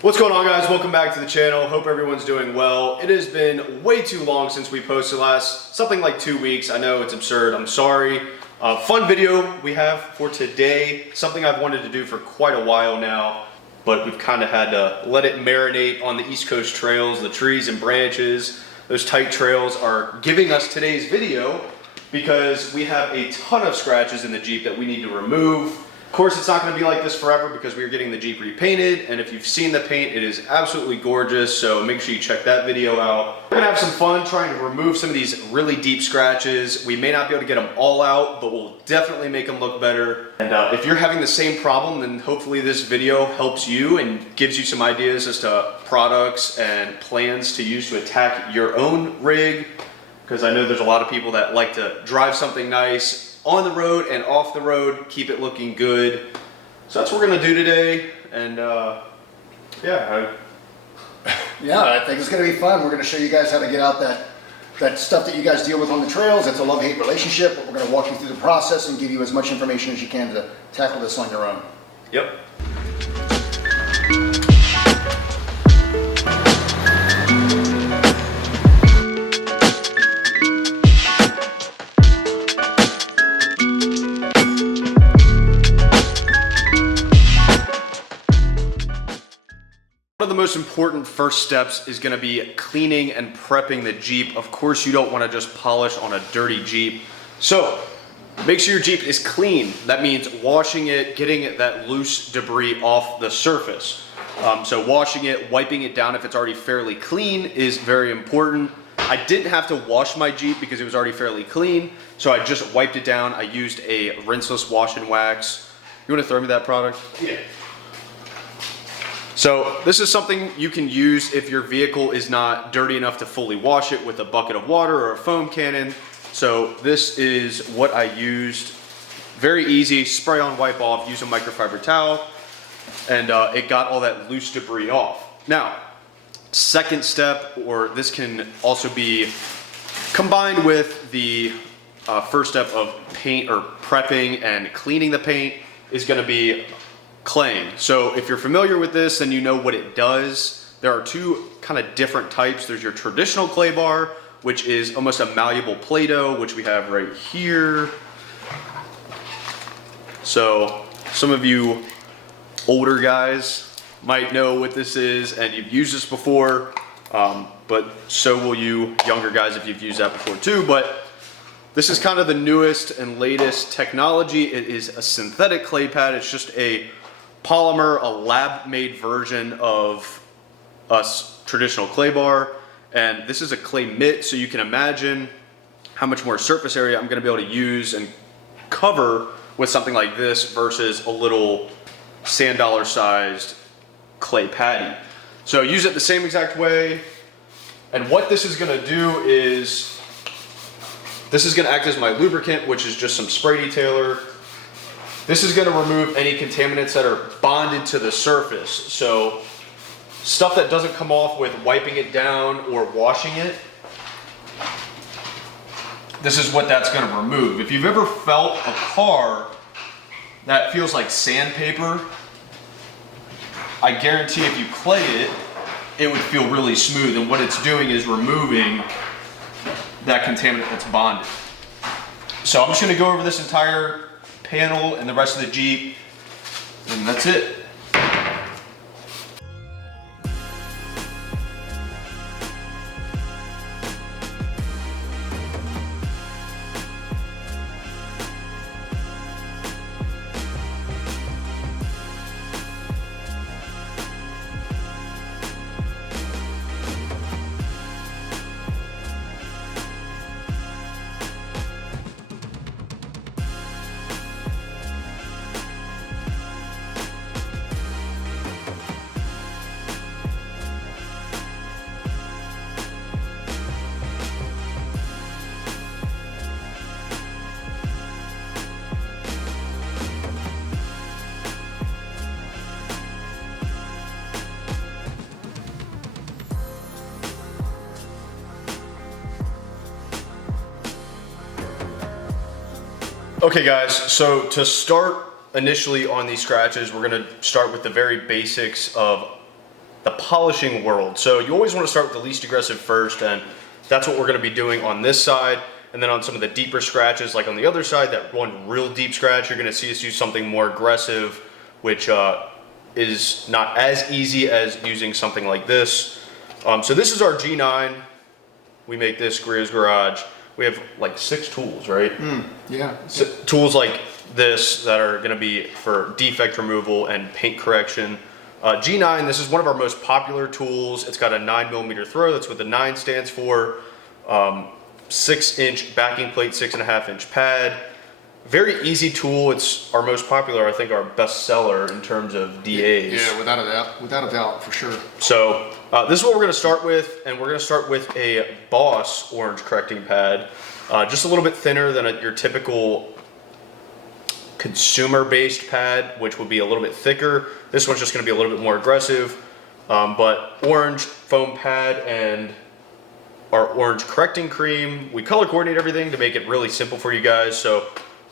What's going on, guys? Welcome back to the channel. Hope everyone's doing well. It has been way too long since we posted last, something like 2 weeks. I know it's absurd, I'm sorry. Fun video we have for today, something I've wanted to do for quite a while now, but we've kind of had to let it marinate on the East Coast trails. The trees and branches, those tight trails are giving us today's video because we have a ton of scratches in the Jeep that we need to remove. Of course, it's not going to be like this forever because we are getting the Jeep repainted, and if you've seen the paint, it is absolutely gorgeous, so make sure you check that video out. We're going to have some fun trying to remove some of these really deep scratches. We may not be able to get them all out, but we'll definitely make them look better. And if you're having the same problem, then hopefully this video helps you and gives you some ideas as to products and plans to use to attack your own rig, because I know there's a lot of people that like to drive something nice on the road and off the road, keep it looking good. So that's what we're gonna do today, and yeah, I think it's gonna be fun. We're gonna show you guys how to get out that stuff that you guys deal with on the trails. It's a love-hate relationship, but we're gonna walk you through the process and give you as much information as you can to tackle this on your own. Yep. One of the most important first steps is going to be cleaning and prepping the Jeep. Of course, you don't want to just polish on a dirty Jeep. So make sure your Jeep is clean. That means washing it, getting that loose debris off the surface. So washing it, wiping it down if it's already fairly clean is very important. I didn't have to wash my Jeep because it was already fairly clean. So I just wiped it down. I used a rinseless wash and wax. You want to throw me that product? Yeah. So this is something you can use if your vehicle is not dirty enough to fully wash it with a bucket of water or a foam cannon. So this is what I used. Very easy, spray on, wipe off, use a microfiber towel, and it got all that loose debris off. Now, second step, or this can also be combined with the first step of paint or prepping and cleaning the paint, is gonna be claying. So if you're familiar with this, then you know what it does. There are two kind of different types. There's your traditional clay bar, which is almost a malleable Play-Doh, which we have right here. So some of you older guys might know what this is and you've used this before, but so will you younger guys if you've used that before too. But this is kind of the newest and latest technology. It is a synthetic clay pad. It's just a polymer, a lab-made version of a traditional clay bar, and this is a clay mitt, so you can imagine how much more surface area I'm going to be able to use and cover with something like this versus a little sand dollar sized clay patty. So use it the same exact way, and what this is going to do is this is going to act as my lubricant, which is just some spray detailer. This is going to remove any contaminants that are bonded to the surface. So stuff that doesn't come off with wiping it down or washing it, this is what that's going to remove. If you've ever felt a car that feels like sandpaper, I guarantee if you clay it, it would feel really smooth. And what it's doing is removing that contaminant that's bonded. So I'm just going to go over this entire panel and the rest of the Jeep, and that's it. Okay guys, so to start initially on these scratches, we're gonna start with the very basics of the polishing world. So you always want to start with the least aggressive first, and that's what we're going to be doing on this side. And then on some of the deeper scratches, like on the other side, that one real deep scratch, you're going to see us use something more aggressive, which is not as easy as using something like this. So this is our G9. We make this Gria's Garage. We have like 6 tools, right? Yeah. So, tools like this that are going to be for defect removal and paint correction. G9, this is one of our most popular tools. It's got a 9mm throw. That's what the 9 stands for. 6-inch backing plate, 6.5-inch pad. Very easy tool. It's our most popular, I think our best seller in terms of DAs. Yeah, without a doubt, for sure. So this is what we're going to start with, and we're going to start with a Boss orange correcting pad. Just a little bit thinner than your typical consumer-based pad, which would be a little bit thicker. This one's just going to be a little bit more aggressive, but orange foam pad and our orange correcting cream. We color coordinate everything to make it really simple for you guys. So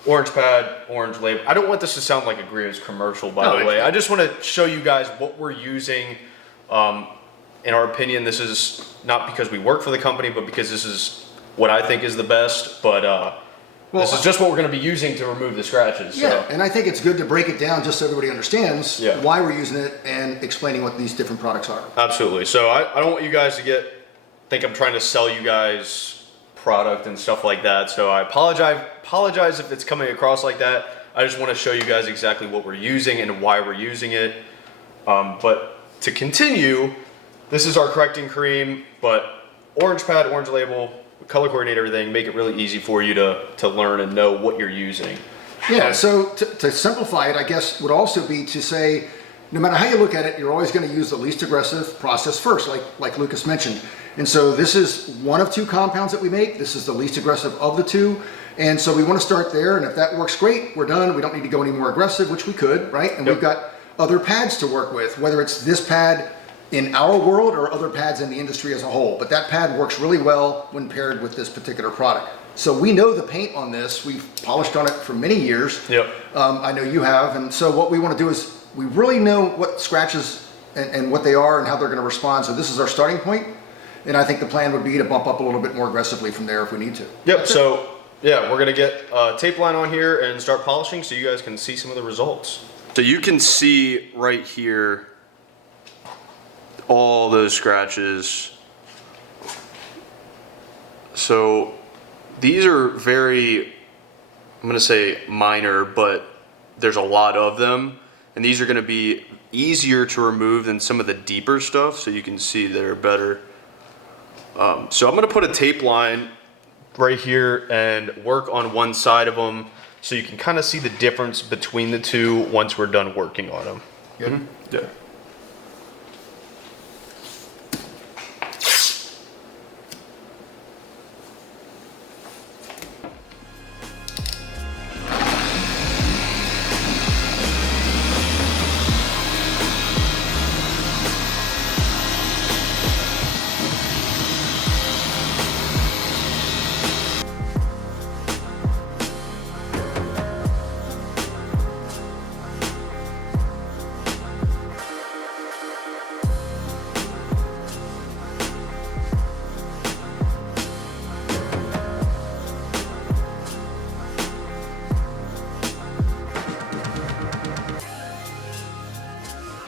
orange pad, orange label. I don't want this to sound like a Gria's commercial, by the way. I just want to show you guys what we're using. In our opinion, this is not because we work for the company, but because this is what I think is the best. But this is just what we're going to be using to remove the scratches. Yeah, so. and I think it's good to break it down just so everybody understands Yeah. why we're using it and explaining what these different products are. Absolutely. So I don't want you guys to think I'm trying to sell you guys product and stuff like that. So I apologize if it's coming across like that. I just want to show you guys exactly what we're using and why we're using it. But to continue, this is our correcting cream, but orange pad, orange label, color coordinate everything, make it really easy for you to learn and know what you're using. Yeah, so to simplify it, I guess would also be to say, no matter how you look at it, you're always going to use the least aggressive process first, like Lucas mentioned. And so this is one of 2 compounds that we make. This is the least aggressive of the 2. And so we want to start there. And if that works great, we're done. We don't need to go any more aggressive, which we could, right? And we've got other pads to work with, whether it's this pad in our world or other pads in the industry as a whole. But that pad works really well when paired with this particular product. So we know the paint on this. We've polished on it for many years. Yep. I know you have. And so what we want to do is we really know what scratches and what they are and how they're going to respond. So this is our starting point. And I think the plan would be to bump up a little bit more aggressively from there if we need to. Yep, so yeah, we're gonna get a tape line on here and start polishing so you guys can see some of the results. So you can see right here all those scratches. So these are very, I'm gonna say minor, but there's a lot of them. And these are gonna be easier to remove than some of the deeper stuff, so you can see they're better. So I'm gonna put a tape line right here and work on one side of them so you can kind of see the difference between the 2 once we're done working on them. Good. Yeah.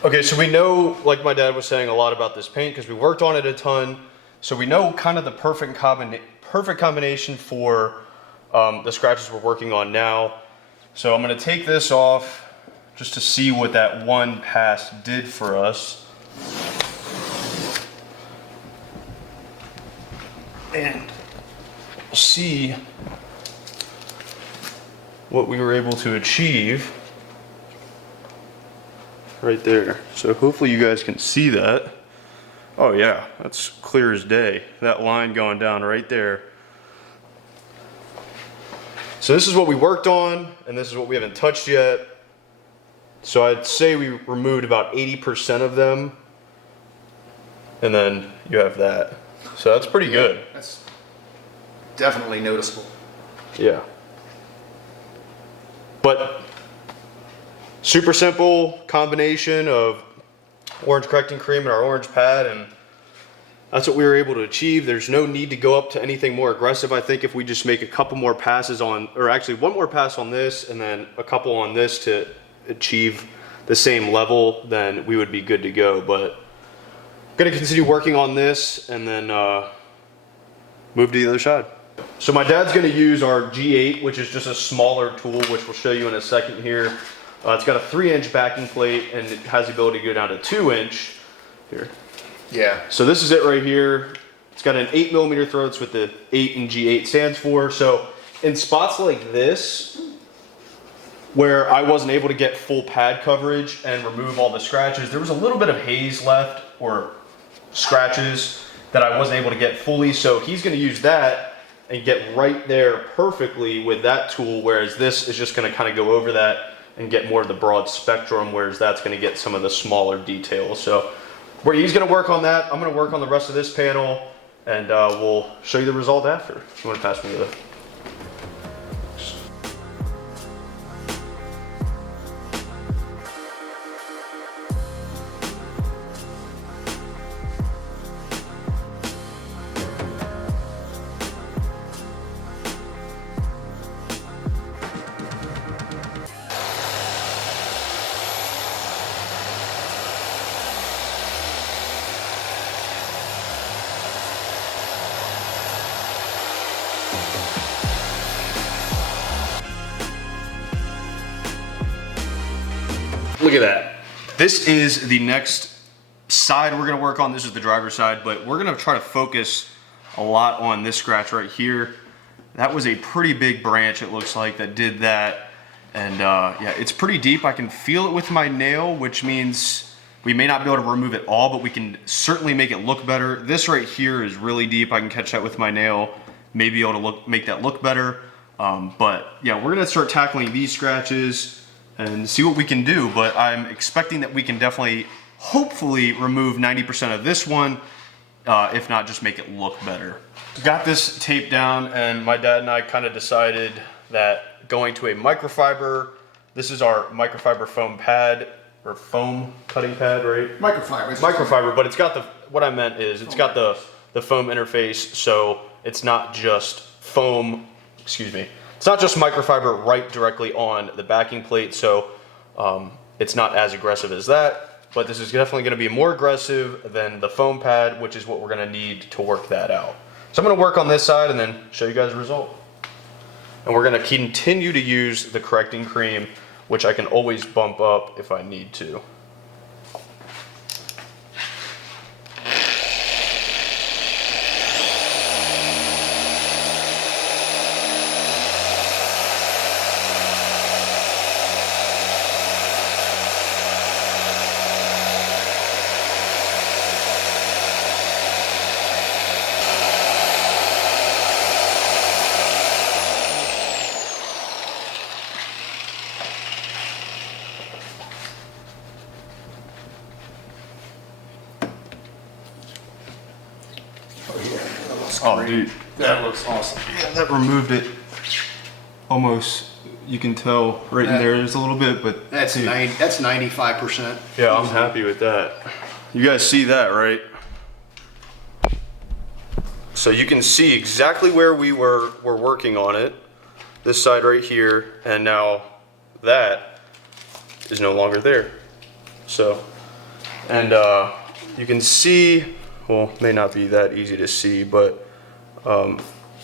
Okay, so we know, like my dad was saying, a lot about this paint because we worked on it a ton. So we know kind of the perfect combination for the scratches we're working on now. So I'm gonna take this off just to see what that one pass did for us. And see what we were able to achieve right there. So hopefully you guys can see that. Oh yeah, that's clear as day. That line going down right there. So this is what we worked on, and this is what we haven't touched yet. So I'd say we removed about 80% of them, and then you have that. So that's pretty good. That's definitely noticeable. Yeah. But super simple combination of orange correcting cream and our orange pad, and that's what we were able to achieve. There's no need to go up to anything more aggressive. I think if we just make a couple more passes on, or actually one more pass on this and then a couple on this to achieve the same level, then we would be good to go. But I'm gonna continue working on this and then move to the other side. So my dad's gonna use our G8, which is just a smaller tool, which we'll show you in a second here. It's got a 3-inch backing plate and it has the ability to go down to 2-inch. Here. Yeah. So this is it right here. It's got an 8mm throat. It's what the 8 in G8 stands for. So in spots like this, where I wasn't able to get full pad coverage and remove all the scratches, there was a little bit of haze left or scratches that I wasn't able to get fully. So he's gonna use that and get right there perfectly with that tool, whereas this is just gonna kind of go over that and get more of the broad spectrum, whereas that's gonna get some of the smaller details. So where he's gonna work on that, I'm gonna work on the rest of this panel, and we'll show you the result after. If you wanna pass me the... Look at that. This is the next side we're gonna work on. This is the driver's side, but we're gonna try to focus a lot on this scratch right here. That was a pretty big branch, it looks like, that did that. And yeah, it's pretty deep. I can feel it with my nail, which means we may not be able to remove it all, but we can certainly make it look better. This right here is really deep. I can catch that with my nail, maybe able to make that look better. But yeah, we're gonna start tackling these scratches and see what we can do, but I'm expecting that we can definitely, hopefully, remove 90% of this one, if not just make it look better. Got this taped down, and my dad and I kind of decided that going to a microfiber, this is our microfiber foam pad, or foam cutting pad, right? Microfiber. Microfiber, but it's got the, what I meant is, it's got the foam interface, so it's not just foam, excuse me, it's not just microfiber right directly on the backing plate, so it's not as aggressive as that, but this is definitely gonna be more aggressive than the foam pad, which is what we're gonna need to work that out. So I'm gonna work on this side and then show you guys the result. And we're gonna continue to use the correcting cream, which I can always bump up if I need to. Oh, dude, That looks awesome. yeah, that removed it almost. You can tell right in there there's a little bit, but That's dude, 95%. yeah, I'm happy with that. You guys see that, right? So you can see exactly where we were working on it. This side right here, and now that is no longer there. So, and you can see, well, may not be that easy to see, but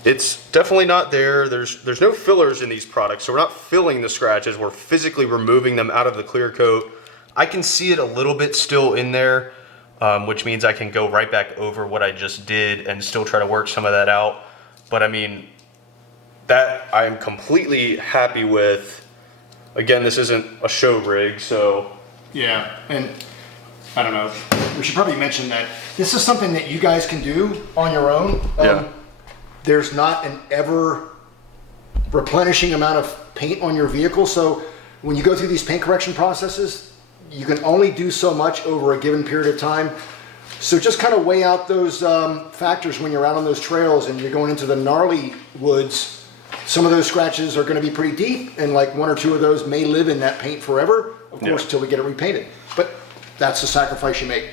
it's definitely not there. There's no fillers in these products, so we're not filling the scratches. We're physically removing them out of the clear coat. I can see it a little bit still in there, which means I can go right back over what I just did and still try to work some of that out. But I mean, that I am completely happy with. Again, this isn't a show rig, so. Yeah, and I don't know, we should probably mention that this is something that you guys can do on your own. Yeah. There's not an ever replenishing amount of paint on your vehicle, so when you go through these paint correction processes, you can only do so much over a given period of time. So just kind of weigh out those factors when you're out on those trails and you're going into the gnarly woods. Some of those scratches are going to be pretty deep, and like one or two of those may live in that paint forever, of course, till we get it repainted. But that's the sacrifice you make.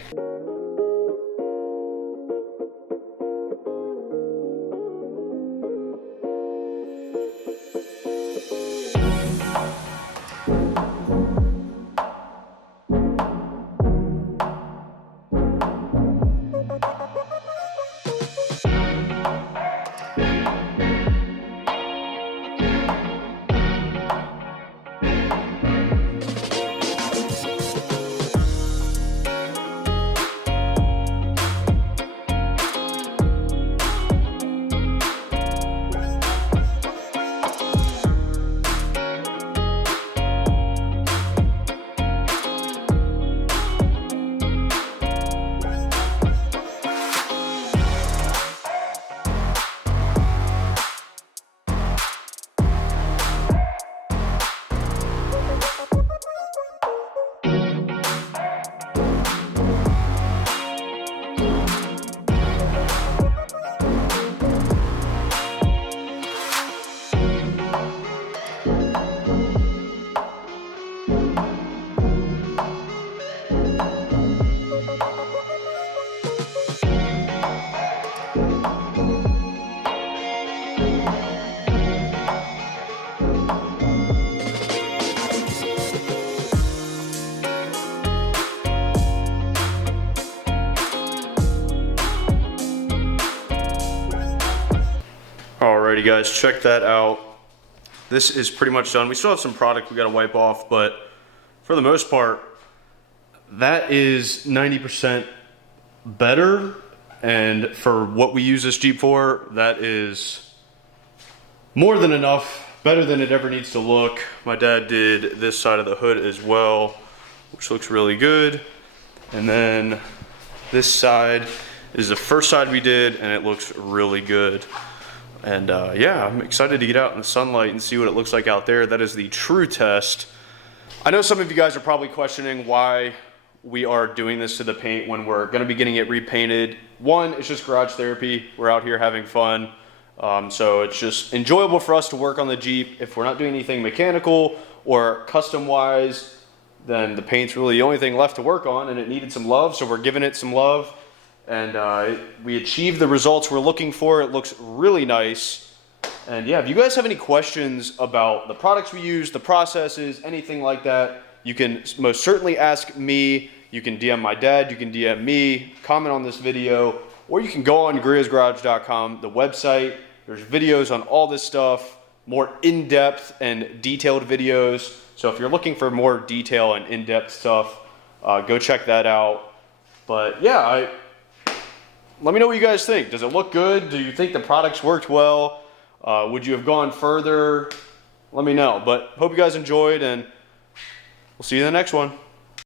Alrighty guys, check that out. This is pretty much done. We still have some product we gotta wipe off, but for the most part, that is 90% better. And for what we use this Jeep for, that is more than enough, better than it ever needs to look. My dad did this side of the hood as well, which looks really good. And then this side is the first side we did, and it looks really good. And yeah, I'm excited to get out in the sunlight and see what it looks like out there. That is the true test. I know some of you guys are probably questioning why we are doing this to the paint when we're gonna be getting it repainted. One, it's just garage therapy. We're out here having fun. So it's just enjoyable for us to work on the Jeep. If we're not doing anything mechanical or custom wise, then the paint's really the only thing left to work on, and it needed some love, so we're giving it some love. And we achieved the results we're looking for. It looks really nice. And yeah, if you guys have any questions about the products we use, the processes, anything like that, you can most certainly ask me. You can DM my dad, you can DM me, comment on this video, or you can go on GrizzGarage.com, the website. There's videos on all this stuff, more in-depth and detailed videos. So if you're looking for more detail and in-depth stuff, go check that out. But yeah, let me know what you guys think. Does it look good? Do you think the products worked well? Would you have gone further? Let me know. But hope you guys enjoyed, and we'll see you in the next one.